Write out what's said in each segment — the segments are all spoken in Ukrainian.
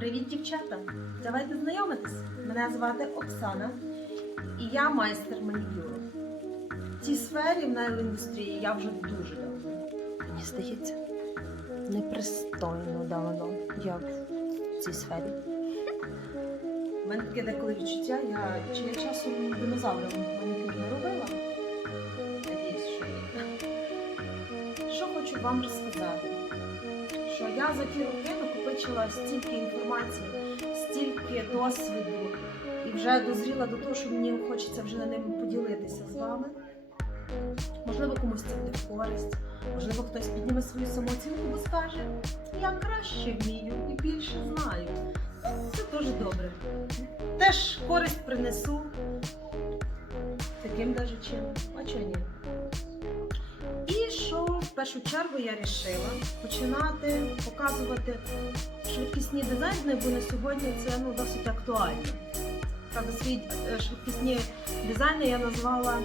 Привіт, дівчата! Давайте знайомитись. Мене звати Оксана і я майстер манікюру. В цій сфері в нейроіндустрії я вже дуже давно. Мені здається, непристойно давно я в цій сфері. У мене таке деколи відчуття, я, чи я часом динозавром манікюр не робила. Що. Що хочу вам розказати? що я за ті роки накопичила стільки інформації, стільки досвіду і вже дозріла до того, що мені хочеться вже на ним поділитися з вами. Можливо, комусь це буде користь, можливо, хтось підніме свою самооцінку, бо скаже, я краще вмію і більше знаю. Це дуже добре. Теж користь принесу таким даже чином. А чого ні? В першу чергу я вирішила починати показувати швидкісні дизайни, бо на сьогодні це ну, досить актуально. Правда, свої е, швидкісні дизайни я назвала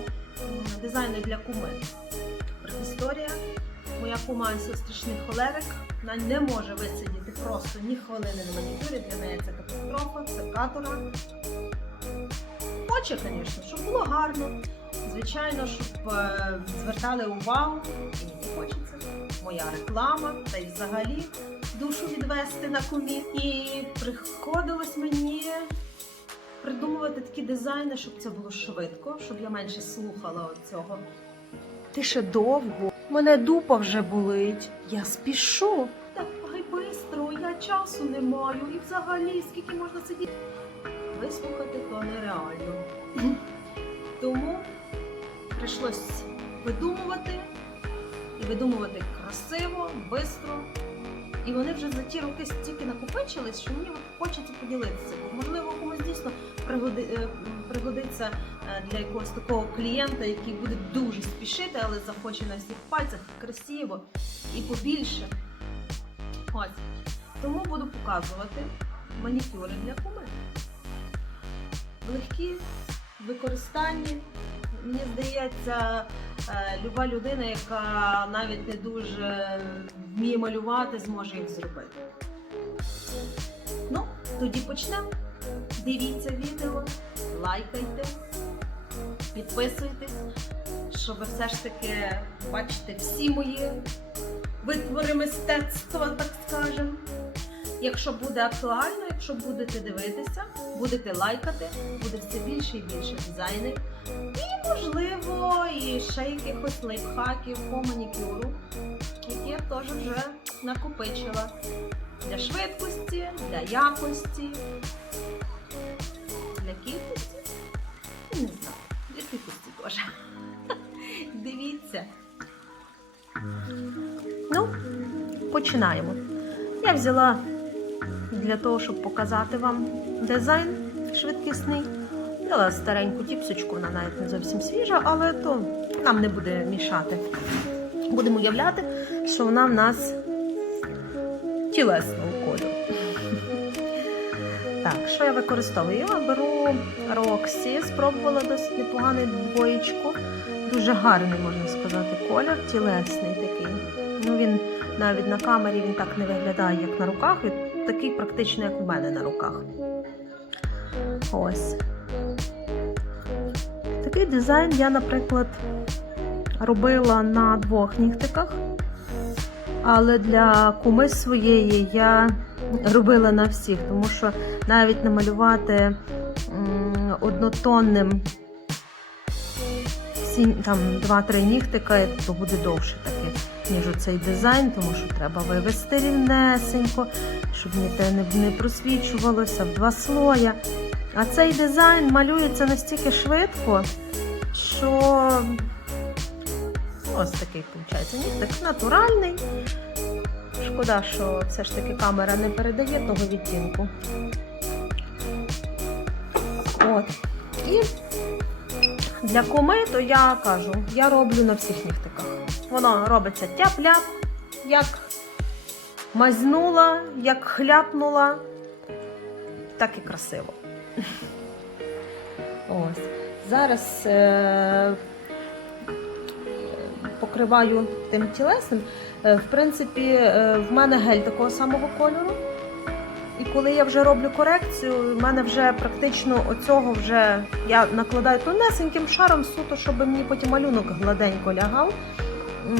дизайни для куми. Історія. Моя кума страшний холерик. Вона не може висидіти просто ні хвилини на манікюрі. Для неї це катастрофа, це катора. Хоче, звісно, щоб було гарно. Звичайно, щоб звертали увагу, мені хочеться. Моя реклама, та й взагалі душу відвести на кумі. І приходилось мені придумувати такі дизайни, щоб це було швидко, щоб я менше слухала цього. Ти ще довго. Мене дупа вже болить. Я спішу. Давай бистро, я часу не маю. І взагалі, скільки можна сидіти? Вислухати то нереально. Тому прийшлось видумувати і видумувати красиво, швидко. І вони вже за ті роки стільки накопичились, що мені хочеться поділитися. Бо, можливо, комусь дійсно е, пригодиться е, для якогось такого клієнта, який буде дуже спішити, але захоче на всіх пальцях красиво і побільше. Ось. Тому буду показувати манікюри для куми. Легкі використанні. Мені здається, е, люба людина, яка навіть не дуже вміє малювати, зможе їх зробити. Ну, тоді почнемо. Дивіться відео, лайкайте, підписуйтесь, щоб все ж таки бачити всі мої витвори мистецтва, так скажемо. Якщо буде актуально, якщо будете дивитися, будете лайкати, буде все більше і більше дизайнів. І, можливо, і ще якихось лайфхаків по манікюру, які я теж вже накопичила. Для швидкості, для якості, для кількості. Не знаю, для кількості теж. Дивіться. Ну, починаємо. Я взяла для того, щоб показати вам дизайн швидкісний. Взяла стареньку тіпсочку, вона навіть не зовсім свіжа, але то нам не буде мішати. Будемо уявляти, що вона в нас тілесного кольору. Так, що я використовую? Я беру Роксі, спробувала досить непоганий двоєчку. Дуже гарний, можна сказати, колір, тілесний такий. Ну, він навіть на камері він так не виглядає, як на руках. Такий практично, як у мене на руках. Ось. Такий дизайн я, наприклад, робила на двох нігтиках, але для куми своєї я робила на всіх, тому що навіть намалювати однотонним там 2-3 нігтика, то буде довше таки, ніж оцей дизайн, тому що треба вивести рівнесенько, щоб ніде не, просвічувалося в два слоя. А цей дизайн малюється настільки швидко, що ось такий виходить нігтик натуральний. Шкода, що все ж таки камера не передає того відтінку. От. І для коми, то я кажу, я роблю на всіх нігтиках. Воно робиться тяп-ляп, як мазнула, як хляпнула, так і красиво. Ось. Зараз е- покриваю тим тілесним. Е, В принципі, е, в мене гель такого самого кольору. І коли я вже роблю корекцію, в мене вже практично оцього вже я накладаю тонесеньким шаром суто, щоб мені потім малюнок гладенько лягав.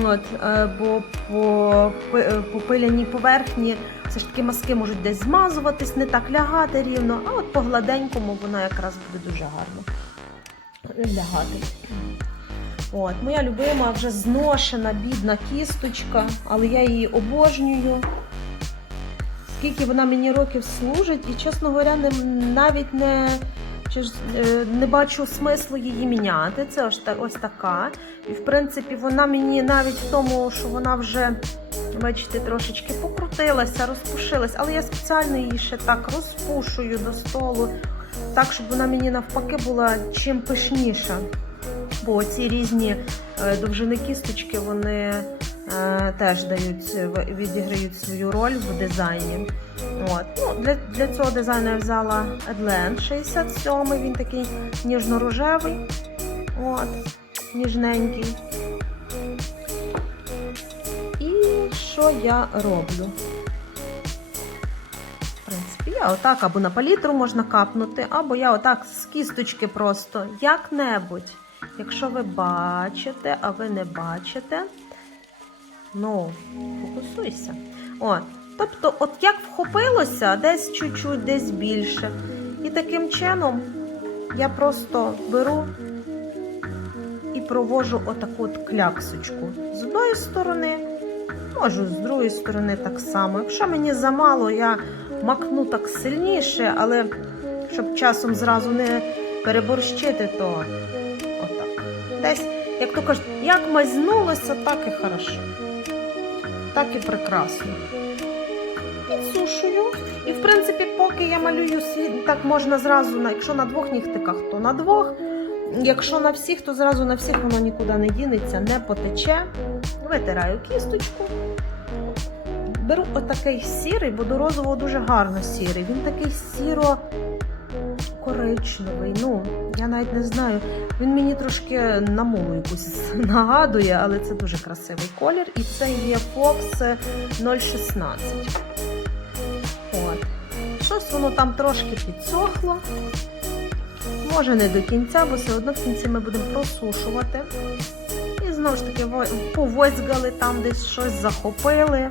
От, е, бо по, е, по пиляній поверхні все ж таки маски можуть десь змазуватись, не так лягати рівно, а от по гладенькому вона якраз буде дуже гарно лягати. От, моя любима вже зношена, бідна кісточка, але я її обожнюю. Скільки вона мені років служить, і, чесно говоря, навіть не, чи ж, е, не бачу смислу її міняти. Це ось, ось така. І в принципі, вона мені навіть в тому, що вона вже, бачите, трошечки покрутилася, розпушилась, але я спеціально її ще так розпушую до столу, так, щоб вона мені навпаки була чим пишніша. Бо ці різні е, довжини кісточки, вони е, теж дають, відіграють свою роль в дизайні. От. Ну, для, для цього дизайну я взяла Edland 67, він такий ніжно-рожевий, от, ніжненький. І що я роблю? В принципі, я отак або на палітру можна капнути, або я отак з кісточки просто як-небудь. Якщо ви бачите, а ви не бачите, ну, фокусуйся. О, тобто, от як вхопилося, десь чуть-чуть, десь більше. І таким чином я просто беру і провожу отаку от кляксочку. З одної сторони, можу з другої сторони так само. Якщо мені замало, я макну так сильніше, але щоб часом зразу не переборщити, то отак. Десь, як то кажуть, як мазнулося, так і хорошо. Так і прекрасно. Підсушую. І, в принципі, поки я малюю світ, так можна зразу, якщо на двох нігтиках, то на двох. Якщо на всіх, то зразу на всіх воно нікуди не дінеться, не потече. Витираю кісточку. Беру отакий сірий, бо до розового дуже гарно сірий. Він такий сіро-коричневий. Ну, я навіть не знаю. Він мені трошки намулу якусь нагадує, але це дуже красивий колір. І це є Fox 016. Воно там трошки підсохло. Може не до кінця, бо все одно в кінці ми будемо просушувати. І знову ж таки во- повозьгали там, десь щось захопили.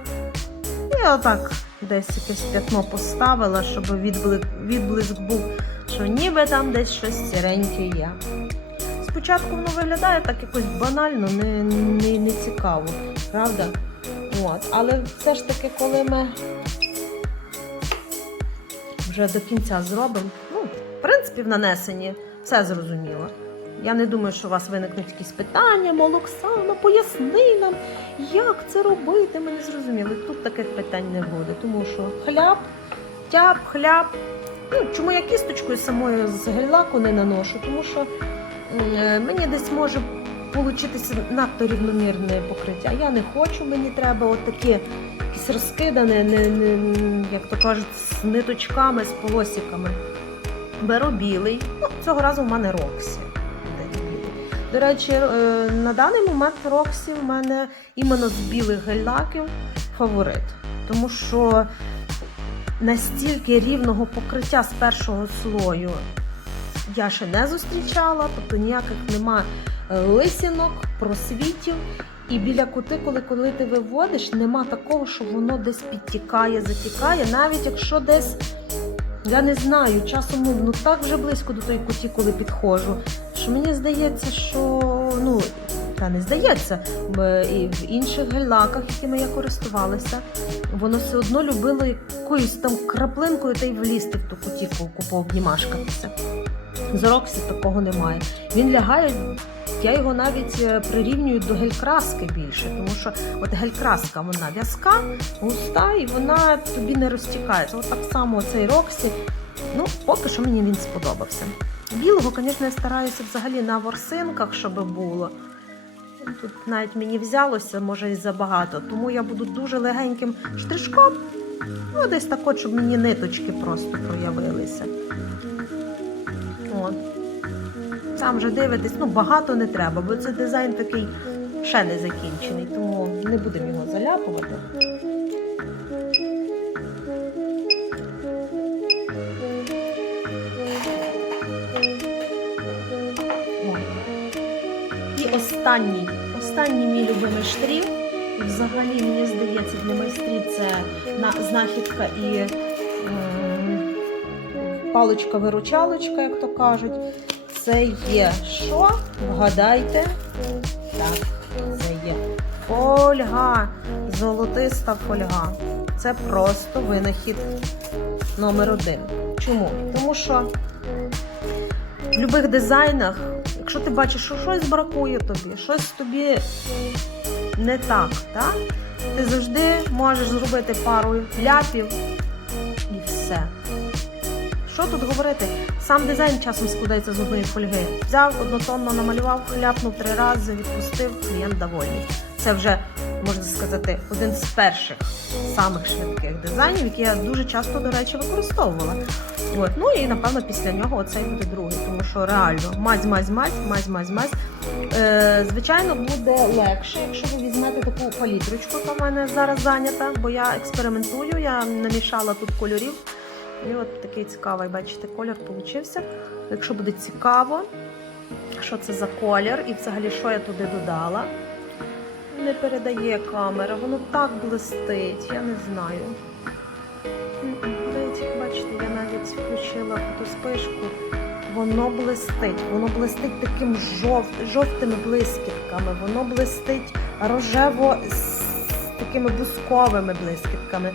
І отак десь якесь п'ятно поставила, щоб відблик, відблиск був, що ніби там десь щось сіреньке є. Спочатку воно виглядає так якось банально, не, не, не цікаво, правда? От. Але все ж таки, коли ми вже до кінця зробимо, ну, в принципі, в нанесенні все зрозуміло. Я не думаю, що у вас виникнуть якісь питання, мол, Оксана, поясни нам, як це робити. Ми не зрозуміли. Тут таких питань не буде, тому що хляб, тяп, хляб. Ну, чому я кісточкою самою з гель-лаку не наношу? Тому що е, мені десь може получитися надто рівномірне покриття. Я не хочу, мені треба отакі якісь розкидане, не, не, як то кажуть, з ниточками, з полосиками. Беру білий. Ну, цього разу в мене Роксі. До речі, е, на даний момент Роксі в мене іменно з білих гель-лаків фаворит. Тому що настільки рівного покриття з першого слою я ще не зустрічала, тобто ніяких нема е, лисінок, просвітів. І біля кутикули, коли ти виводиш, нема такого, що воно десь підтікає, затікає, навіть якщо десь. Я не знаю, часом ну, ну так вже близько до тої кутікули підходжу, що мені здається, що ну та не здається, і в інших гель-лаках, якими я користувалася, воно все одно любило якоюсь там краплинкою та й влізти в ту кутікулку пообнімашкатися. З Роксі такого немає. Він лягає, я його навіть е, прирівнюю до гель-краски більше, тому що от гель-краска вона в'язка, густа, і вона тобі не розтікається. От так само цей Роксі. Ну, поки що мені він сподобався. Білого, звісно, я стараюся взагалі на ворсинках, щоб було. Тут навіть мені взялося, може, і забагато, тому я буду дуже легеньким штришком. Ну, десь так, щоб мені ниточки просто проявилися. От. Там вже дивитись, ну багато не треба, бо це дизайн такий ще не закінчений, тому не будемо його заляпувати. І останній, останній мій любимий штрих. Взагалі, мені здається, для майстрі це знахідка і ем, паличка-виручалочка, як то кажуть. Це є що? Вгадайте. Так, це є фольга. Золотиста фольга. Це просто винахід номер один. Чому? Тому що в будь-яких дизайнах, якщо ти бачиш, що щось бракує тобі, щось тобі не так, так? ти завжди можеш зробити пару ляпів і все. Що тут говорити? Сам дизайн часом складається з одної фольги. Взяв однотонно, намалював, хляпнув три рази, відпустив, клієнт довольний. Це вже, можна сказати, один з перших самих швидких дизайнів, які я дуже часто, до речі, використовувала. От. Ну і напевно після нього оцей буде другий, тому що реально мазь, мазь, мазь, мазь, мазь, мазь. Е, звичайно, буде легше, якщо ви візьмете таку палітрочку, яка в мене зараз зайнята, бо я експериментую, я намішала тут кольорів. І от такий цікавий, бачите, колір получився. Якщо буде цікаво, що це за колір і взагалі що я туди додала. Не передає камера, воно так блистить, я не знаю. Бачите, я навіть включила фотоспишку. Воно блистить, воно блистить таким жовт, жовтими блискітками, воно блистить рожево з такими бусковими блискітками.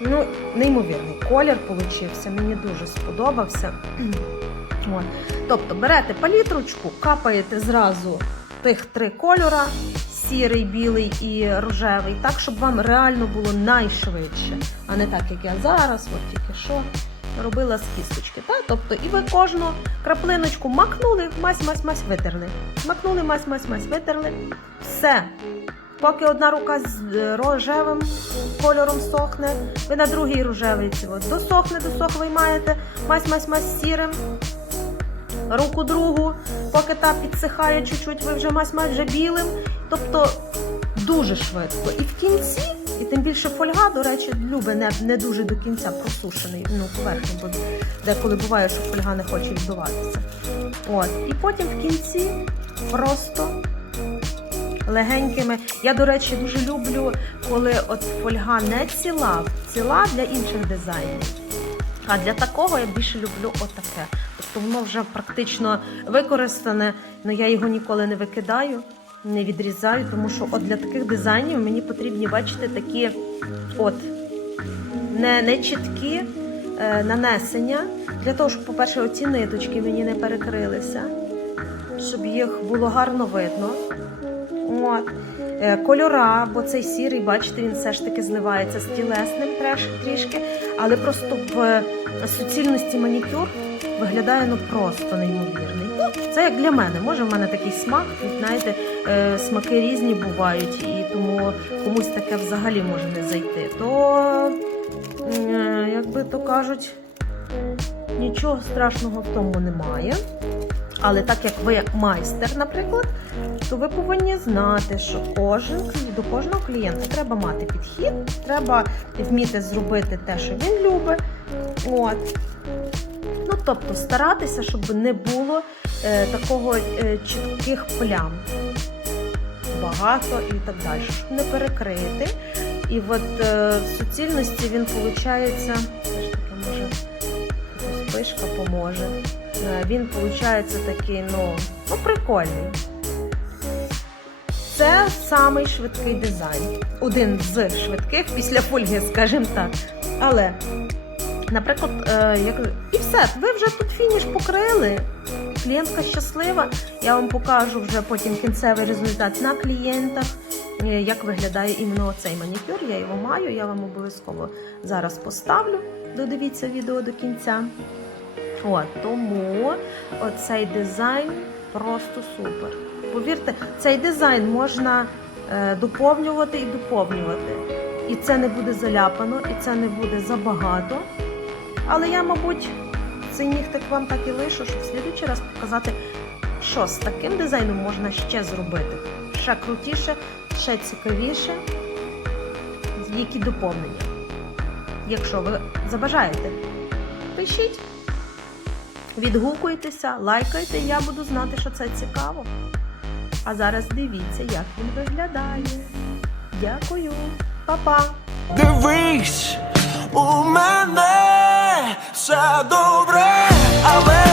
Ну, неймовірний колір получився, мені дуже сподобався. От. Тобто берете палітрочку, капаєте зразу тих три кольора: сірий, білий і рожевий, так, щоб вам реально було найшвидше, а не так, як я зараз, от тільки що робила з кісточки. Так? Тобто, і ви кожну краплиночку макнули, мась, мась, мась, витерли. Макнули, мась, мась, мась, витерли. Все. Поки одна рука з е, рожевим кольором сохне, ви на другій рожевий от, досохне, досох виймаєте, мась, мась, мась сірим. Руку другу, поки та підсихає чуть-чуть, ви вже мась, мась вже білим. Тобто дуже швидко. І в кінці, і тим більше фольга, до речі, любить не, не дуже до кінця просушений, ну, поверхню, бо деколи буває, що фольга не хоче відбиватися. От. І потім в кінці просто легенькими. Я, до речі, дуже люблю, коли от фольга не ціла, ціла для інших дизайнів. А для такого я більше люблю отаке. Тобто воно вже практично використане, але я його ніколи не викидаю, не відрізаю, тому що от для таких дизайнів мені потрібні, бачите, такі от не, не чіткі е, нанесення. Для того, щоб, по-перше, оці ниточки мені не перекрилися, щоб їх було гарно видно. Е, Кольора, бо цей сірий, бачите, він все ж таки зливається з тілесним трішки, але просто в е, суцільності манікюр виглядає ну просто неймовірний. Ну, це як для мене. Може, в мене такий смак, знаєте, е, смаки різні бувають, і тому комусь таке взагалі може не зайти. То, як би то кажуть, нічого страшного в тому немає. Але так як ви майстер, наприклад, то ви повинні знати, що кожен до кожного клієнта треба мати підхід, треба вміти зробити те, що він любить. От. Ну, тобто старатися, щоб не було е, такого е, чітких плям. Багато і так далі, щоб не перекрити. І от е, в суцільності він виходить, пишка поможе. Е, Він виходить такий, ну, ну прикольний. Це самий швидкий дизайн. Один з швидких після фольги, скажімо так. Але, наприклад, е, як... і все, ви вже тут фініш покрили. Клієнтка щаслива. Я вам покажу вже потім кінцевий результат на клієнтах, е, як виглядає іменно цей манікюр. Я його маю, я вам обов'язково зараз поставлю. Додивіться відео до кінця. От, тому оцей дизайн просто супер. Повірте, цей дизайн можна е, доповнювати і доповнювати. І це не буде заляпано, і це не буде забагато. Але я, мабуть, цей нігтик вам так і лишу, щоб в слідуючий раз показати, що з таким дизайном можна ще зробити. Ще крутіше, ще цікавіше, які доповнення. Якщо ви забажаєте, пишіть. Відгукуйтеся, лайкайте, я буду знати, що це цікаво. А зараз дивіться, як він виглядає. Дякую, Па-па! Дивись, у мене все добре, але...